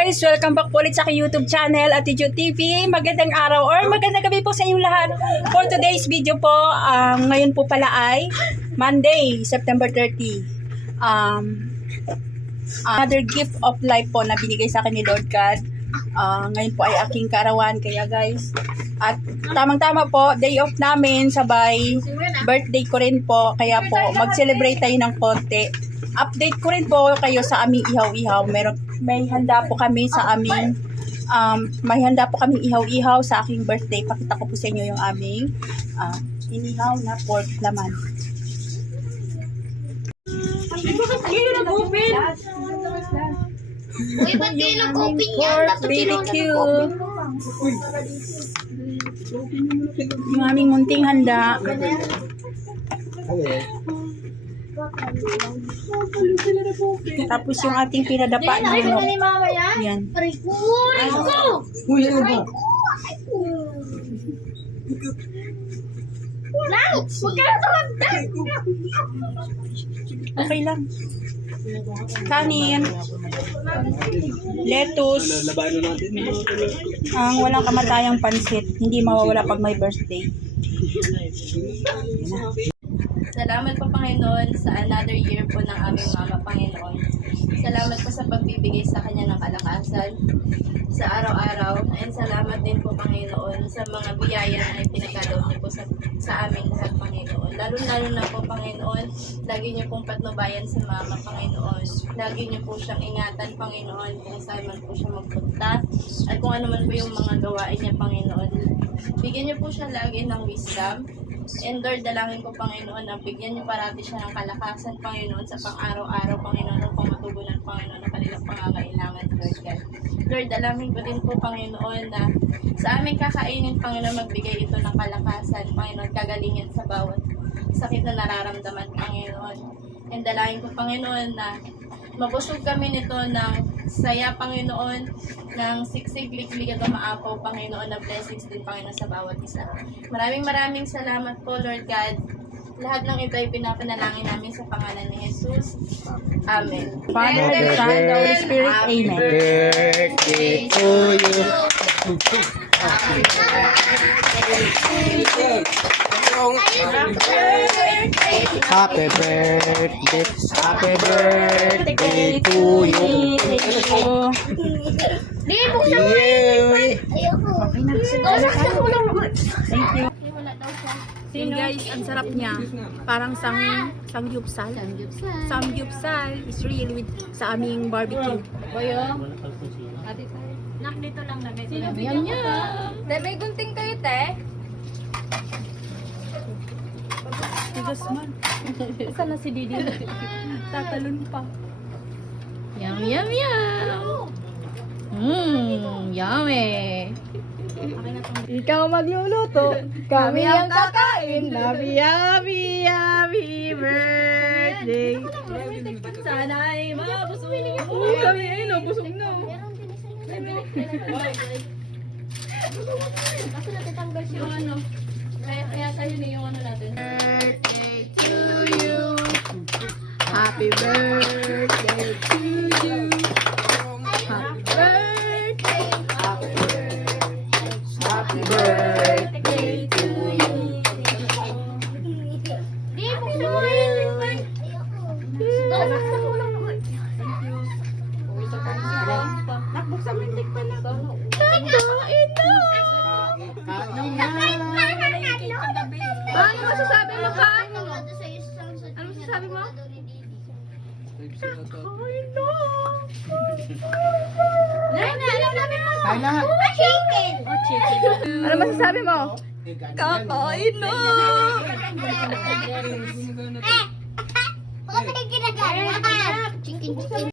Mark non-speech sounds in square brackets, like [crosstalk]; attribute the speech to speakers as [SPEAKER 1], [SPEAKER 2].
[SPEAKER 1] guys! Welcome back po ulit sa YouTube channel, Attitude TV. Magandang araw or magandang gabi po sa inyong lahat. For today's video po, um, ngayon po pala ay Monday, September 30. Um, another gift of life po na binigay sa akin ni Lord God. Ah, ngayon po ay aking karawan, kaya guys. At tamang-tama po, day off namin, sabay birthday ko rin po. Kaya po, mag-celebrate tayo ng konti. Update ko rin po kayo sa aming ihaw-ihaw. Meron, may handa po kami sa aming um, may handa po kami ihaw-ihaw sa aking birthday. Pakita ko po sa inyo yung aming ah, inihaw na pork laman.
[SPEAKER 2] Uy, ba't kayo nag-open yan?
[SPEAKER 1] Pork
[SPEAKER 2] Dapat
[SPEAKER 1] BBQ.
[SPEAKER 2] nag-open.
[SPEAKER 1] Yung aming munting handa. Tapos yung ating pinadapa na
[SPEAKER 2] Ay,
[SPEAKER 1] manok.
[SPEAKER 2] ni mama yan? Aray ko!
[SPEAKER 1] Uy, ano ba?
[SPEAKER 2] Lance! Huwag ka na tumagdas!
[SPEAKER 1] Okay lang. Kanin. Lettuce. Ang walang kamatayang pansit. Hindi mawawala pag may birthday.
[SPEAKER 3] Salamat po Panginoon sa another year po ng aming mama Panginoon. Salamat po sa pagbibigay sa kanya ng kalakasan sa araw-araw. And salamat din po Panginoon sa mga biyaya na ipinagkaloob niyo po sa, sa aming lahat Panginoon. Lalo-lalo na po Panginoon, lagi niyo pong patnubayan sa mama Panginoon. Lagi niyo po siyang ingatan Panginoon kung saan man po siya magpunta at kung ano man po yung mga gawain niya Panginoon. Bigyan niyo po siya lagi ng wisdom Lord, dalangin ko, Panginoon, na bigyan niyo parati siya ng kalakasan, Panginoon, sa pang-araw-araw, Panginoon, upang matugunan, Panginoon, ang kanilang pangangailangan, Lord God. Lord, dalangin ko din po, Panginoon, na sa aming kakainin, Panginoon, magbigay ito ng kalakasan, Panginoon, kagalingin sa bawat sakit na nararamdaman, Panginoon. And dalangin ko, Panginoon, na mabusog kami nito ng saya, Panginoon, ng siksik, liklik at maapaw, Panginoon, na blessings din, Panginoon, sa bawat isa. Maraming maraming salamat po, Lord God. Lahat ng ito ay pinapanalangin namin sa pangalan ni Jesus. Amen.
[SPEAKER 1] Father, the Son, the Holy Spirit. Amen.
[SPEAKER 4] birthday to you. Happy birthday, happy birthday to you.
[SPEAKER 2] Di, buksan mo! Ayoko.
[SPEAKER 1] Thank you. Guys, ang sarap niya. Parang sang sangyupsal. Samgyupsal is real with sa aming barbecue.
[SPEAKER 3] Boyo. Ate
[SPEAKER 2] dito lang lagay.
[SPEAKER 3] Sino bigyan niya? Te, may gunting kayo, te.
[SPEAKER 1] Tigas man. [laughs] Saan na si Didi? Tatalon pa.
[SPEAKER 3] Yum, yum, yum. Mmm, yummy.
[SPEAKER 1] Ikaw magluluto, kami ang kakain. Happy, happy, happy birthday.
[SPEAKER 3] Sana ay mabusog.
[SPEAKER 1] Kami ay nabusog na.
[SPEAKER 3] Kaso natatanggal siya yung. Kaya, kaya sa'yo na yung ano natin.
[SPEAKER 1] Birthday to you. Happy birthday
[SPEAKER 3] Ano masasabi mo ka? Ano masasabi mo?
[SPEAKER 2] Nay, na, alam namin mo.
[SPEAKER 4] Kain na.
[SPEAKER 2] Chicken!
[SPEAKER 1] Ano masasabi mo?
[SPEAKER 4] Kakain
[SPEAKER 1] na!
[SPEAKER 2] Eh! Bakit kayo kinagawa? Chicken, chicken.